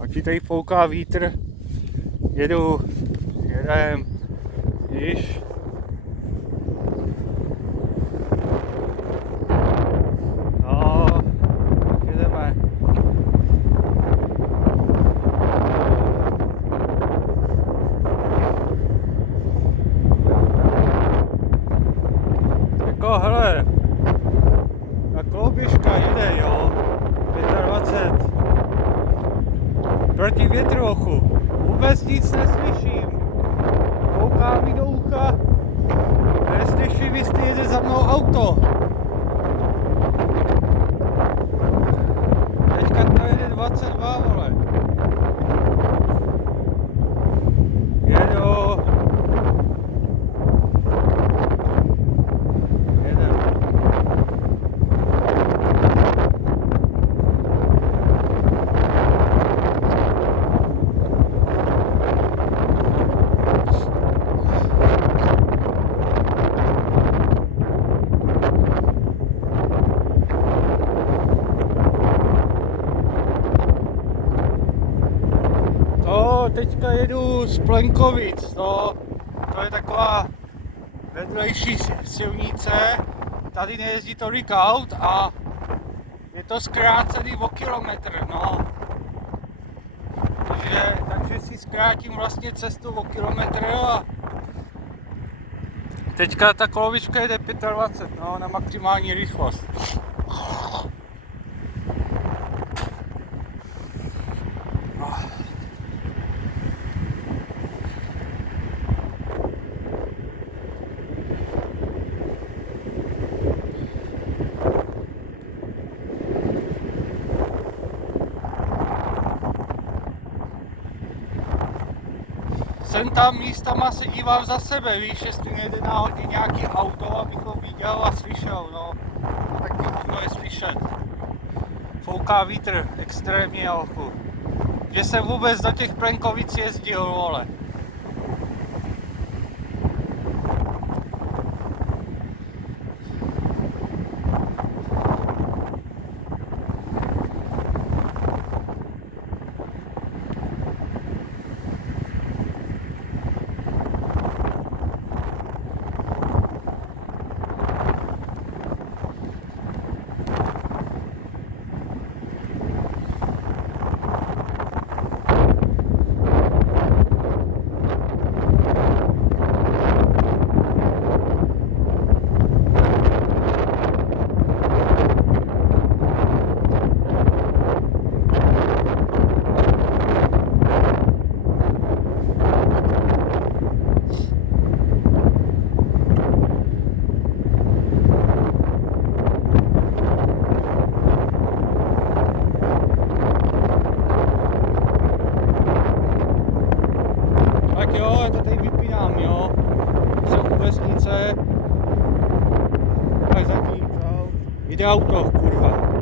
Ať tady fouká vítr, jedem, víš. No, tak jedeme. Jako, hele, na koloběžka jede, jo, 25. Proti větrochu, vůbec nic neslyším, kouká mi do ucha, neslyším, jestli jede za mnou auto. Teďka to jede 22, vole. Jedu. Jedem. Teďka jedu z Plenkovic, to je taková vedlejší silnice, tady nejezdí tolik aut a je to zkrácený o kilometr, no. Takže si zkrátím vlastně cestu o kilometr a teďka ta kolovička jede 25, no, na maximální rychlost. Jsem tam místama se dívám za sebe, víš, jestli nejde náhodně nějaký auto, abych ho viděl a slyšel, no. Tak divno je slyšet. Fouká vítr extrémně, ochu. Že jsem vůbec do těch Plenkovic jezdil, vole. Tak jo, já to tady vypínám, jo. Jsem u vesnice. Tak zatím, čau. Jde auto, kurva.